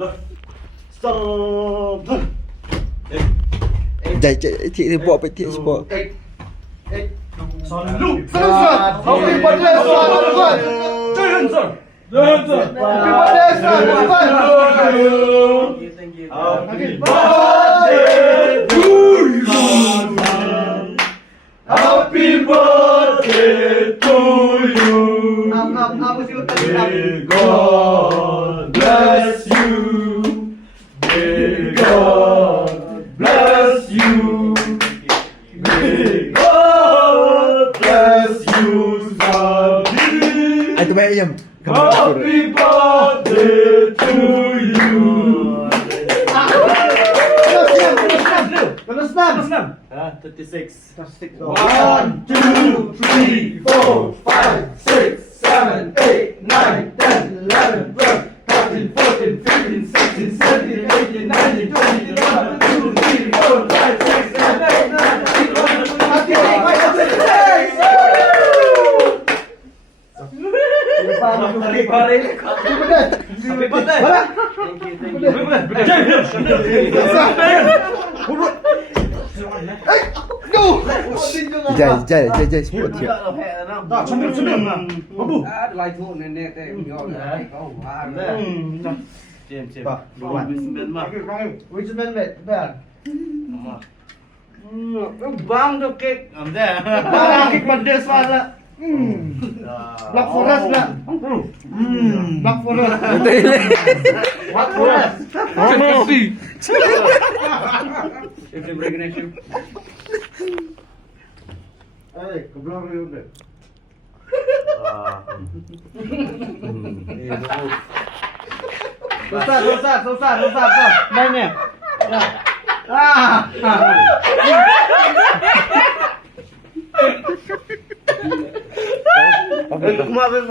Stop. Chạy chạy thị thì bỏ phải thị bỏ. Salute. Happy birthday, son! Johansson. Happy birthday, son! Happy birthday to you. Happy birthday to you. May God bless you. May God bless you. May God bless you, Sadi. Ay tumay yam. Happy birthday to you. Terus, Nam! 36. 1, 1, 2, 3, 4, 5, 6, 7, 8, 9, 10, 11, 12, 13, 14, 15, 16, 17, 18, 19, 20, 21, 22, 23, 24, 25, 26, 27, 28, 29, Chạy sport thiệt. Lại thua nên nè, cái nhỏ này có hoa nữa. Wisman về, về. Bang cho cake. Cake birthday swala. Black Forest lah. Black Forest. Black Forest. It's a recognition. Hey, kebelah dia udah. Susah. Mainnya. Kemarin